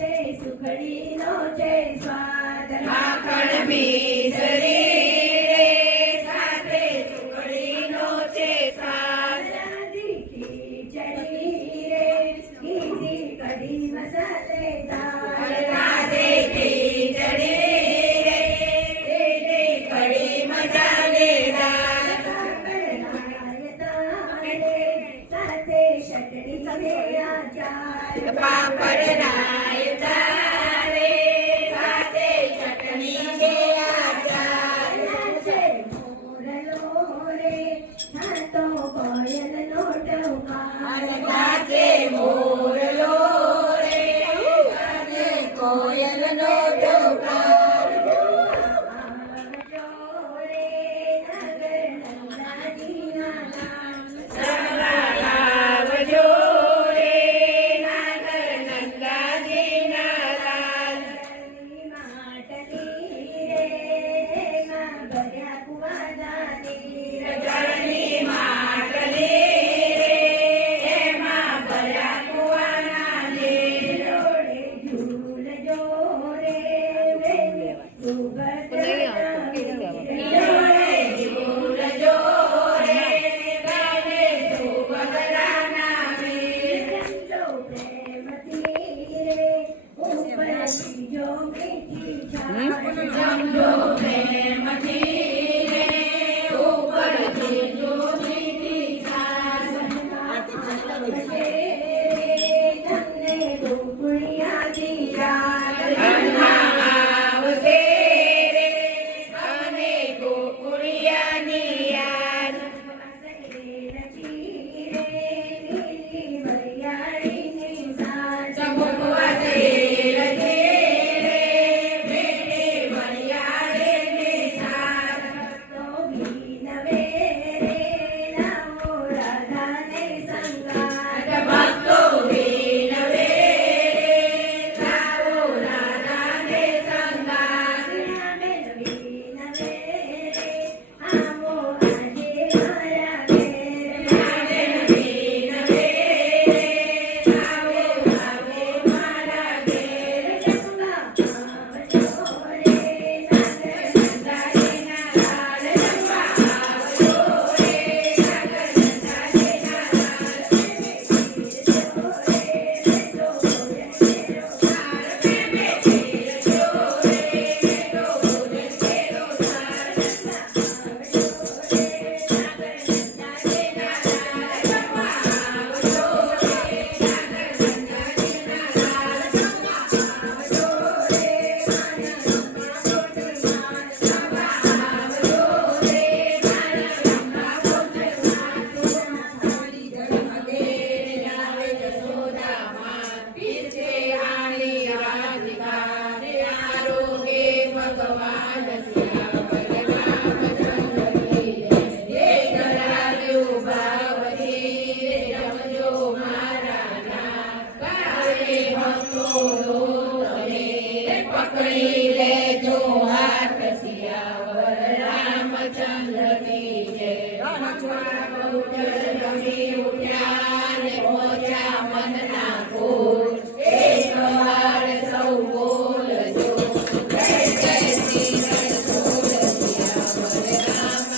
સાથે સુખડીનો છે સ્વાદ માખણ મિશ્રી સાથે સુખડીનો છે સ્વાદ રાધી ખીચડી રે ઘીની કઢી મસાલેદાર રાધે ખીચડી રે કઢી મસાલેદાર સાથે ચટણી ને આચાર પાપડ રાયતા રે સાથે ચટણી છે આચાર મોરલો રે થાતો કોયલનો ટહુકાર વાજે મોરલો રે વાજે કોયલનો ટહુકાર આવજો રે નાગર નંદાજીના લાલ જળની માટલી રે એમાં ભર્યા કુવાના નીર ઝૂલજો રે ગાને સુભદ્રાના વીર જમજો પ્રેમથી રે ઉપરથી જો મીઠી છાશ આવશે રે અને ગોકુળિયાની યાદ સગુઆ શેર છે રે બેને વરિયાળીની સાથ ભક્તો વિનવે રે લાવો રાધાને સંગાત વિનવે રે લાવો આવે મારા ઘેર નંદાજીના લાલ જમવા આવજો રે નાગર નંદાજીના પકડી